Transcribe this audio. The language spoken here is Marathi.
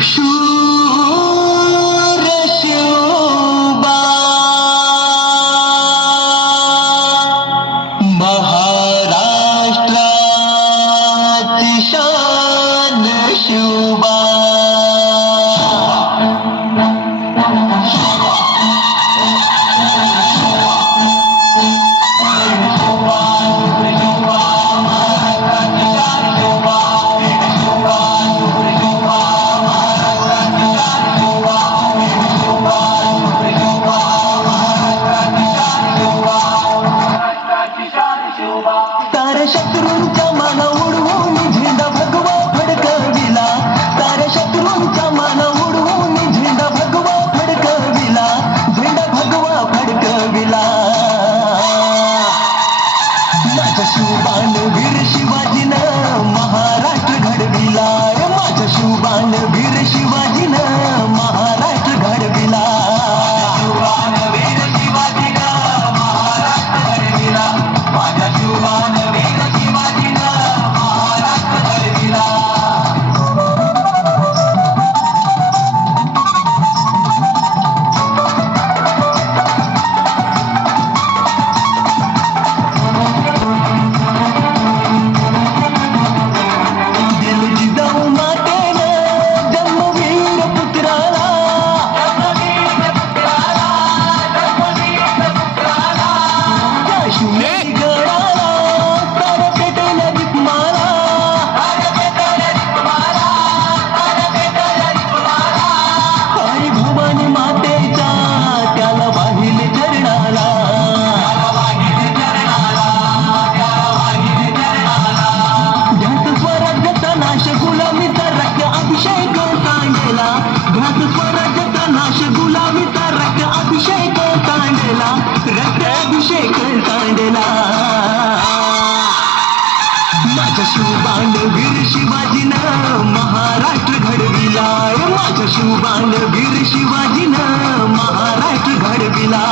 शूर शिवबा महाराष्ट्राची शान शिवबा तारे शत्रूंचा मान उडवून झेंडा भगवा फडकविला. तारे शत्रूंचा मान उडवून झेंडा भगवा फडकविला. झेंडा भगवा फडकविला. माझ्या शिवबान वीर शिवाजीनं महाराष्ट्र घडविला. माझ्या शिवबान वीर शिवाजीनं महाराष्ट्र घडविला. शिवबान वीर शिवाजीनं महाराष्ट्र घडविला. माझ्या शिवबान वीर शिवाजीनं महाराष्ट्र घडविला. माझ्या शिवबान वीर शिवाजीनं महाराष्ट्र घडविला. माझ्या शिवबान वीर शिवाजीनं महाराष्ट्र घडविला.